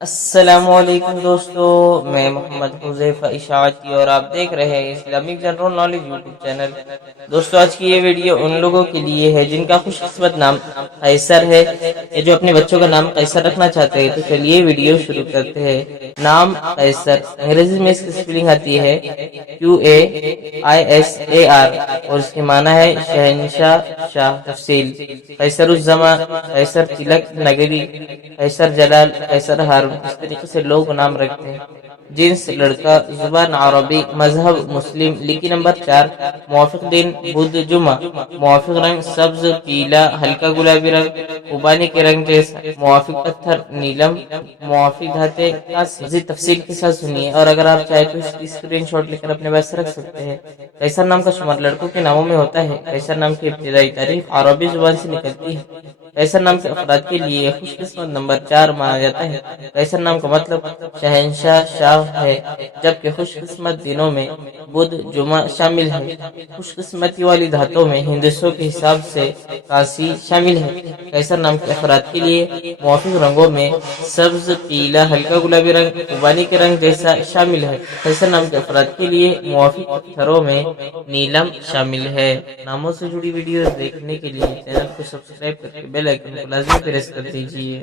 السلام علیکم دوستو، میں محمد حذیفہ اشاعتی اور آپ دیکھ رہے ہیں Islamic general knowledge YouTube channel. دوستو آج کی یہ ویڈیو ان لوگوں کے لیے ہے جن کا خوش قسمت نام قیصر ہے یا جو اپنے بچوں کا نام قیصر رکھنا چاہتے ہیں۔ تو چلیے ویڈیو شروع کرتے ہیں۔ نام قیصر انگریزی میں اس کی سپیلنگ آتی ہے QAISAR اور اس کے معنی ہے شہنشاہ، شاہ۔ تفصیل: قیصر الزمان، قیصر تلک نگری، قیصر جلال، قیصر ہارون، اس طریقے سے لوگ نام رکھتے ہیں۔ جنس لڑکا، زبان عربی، مذہب مسلم۔ لکی نمبر 4، موافق دن بدھ جمعہ، موافق رنگ سبز، پیلا، ہلکا گلابی رنگ، خوبانی کے رنگ جیسا، موافق پتھر نیلم، موافق دھاتیں کانسی۔ مزید تفصیل کے ساتھ سنیے، اور اگر آپ چاہیں تو اس کی اسکرین شاٹ لے کر اپنے پاس رکھ سکتے ہیں۔ قیصر نام کا شمار لڑکوں کے ناموں میں ہوتا ہے۔ قیصر نام کی ابتدائی تاریخ عربی زبان سے نکلتی ہے۔ قیصر نام کے افراد کے لیے خوش قسمت نمبر 4 مانا جاتا ہے۔ قیصر نام کا مطلب شہنشاہ، شاہ ہے، جبکہ خوش قسمت دنوں میں بدھ جمعہ شامل ہے۔ خوش قسمتی والی دھاتوں میں ہندسوں کے حساب سے کانسی شامل ہے۔ قیصر نام کے افراد کے لیے موافق رنگوں میں سبز، پیلا، ہلکا گلابی رنگ، خوبانی کے رنگ جیسا شامل ہے۔ قیصر نام کے افراد کے لیے موافق پتھروں میں نیلم شامل ہے۔ ناموں سے جڑی ویڈیوز دیکھنے کے لیے چینل کو سبسکرائب کر کے بیل آئیکن کو لازمی پریس کر دیجیے۔